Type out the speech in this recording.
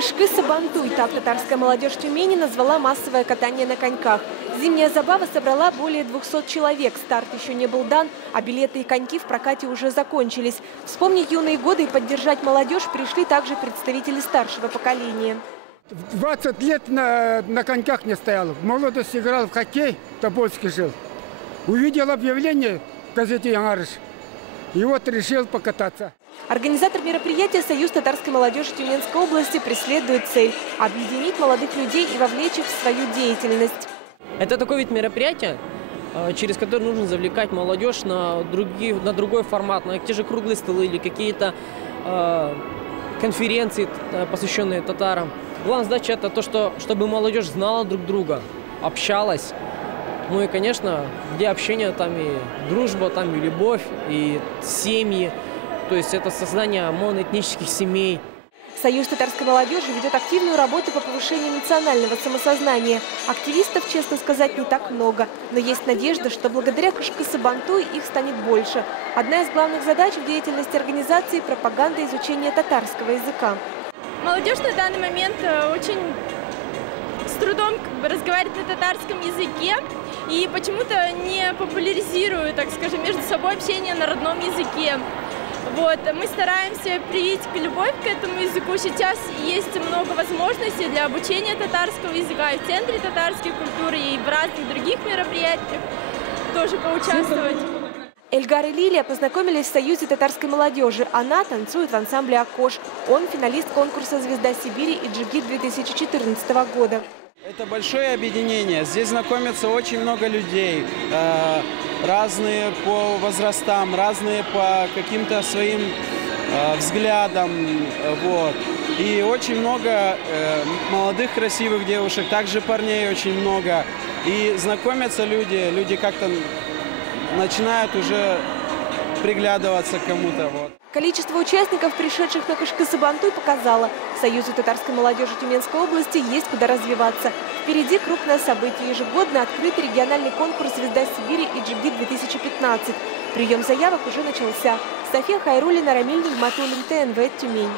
Кышкы-Сабантуй, так татарская молодежь Тюмени назвала массовое катание на коньках. Зимняя забава собрала более 200 человек. Старт еще не был дан, а билеты и коньки в прокате уже закончились. Вспомнить юные годы и поддержать молодежь пришли также представители старшего поколения. 20 лет на коньках не стоял. В молодости играл в хоккей, в Тобольске жил. Увидел объявление в газете «Яңарыш». И вот решил покататься. Организатор мероприятия «Союз татарской молодежи Тюменской области» преследует цель – объединить молодых людей и вовлечь их в свою деятельность. Это такой вид мероприятия, через который нужно завлекать молодежь на другой формат, на те же круглые столы или какие-то конференции, посвященные татарам. Главная задача – это то, чтобы молодежь знала друг друга, общалась. Ну и, конечно, где общение, там и дружба, там и любовь, и семьи. То есть это создание моноэтнических семей. Союз татарской молодежи ведет активную работу по повышению национального самосознания. Активистов, честно сказать, не так много. Но есть надежда, что благодаря Кышкы-Сабантуй их станет больше. Одна из главных задач в деятельности организации – пропаганда изучения татарского языка. Молодежь на данный момент очень с трудом разговаривает на татарском языке и почему-то не популяризирует, так скажем, между собой общение на родном языке. Вот. Мы стараемся привить любовь к этому языку. Сейчас есть много возможностей для обучения татарского языка и в Центре татарской культуры, и в разных других мероприятиях тоже поучаствовать. Эльгар и Лилия познакомились в Союзе татарской молодежи. Она танцует в ансамбле «Акош». Он финалист конкурса «Звезда Сибири» и «Джигит» 2014 года. Это большое объединение. Здесь знакомятся очень много людей. Разные по возрастам, разные по каким-то своим взглядам. Вот. И очень много молодых красивых девушек, также парней очень много. И знакомятся люди как-то начинают уже приглядываться к кому-то. Вот. Количество участников, пришедших на Кышкы-Сабантуй, показало, Союзу татарской молодежи Тюменской области есть куда развиваться. Впереди крупное событие. Ежегодно открытый региональный конкурс «Звезда Сибири» и «Джигит-2015». Прием заявок уже начался. София Хайруллина, Рамиль Нигматуллин, ТНВ, Тюмень.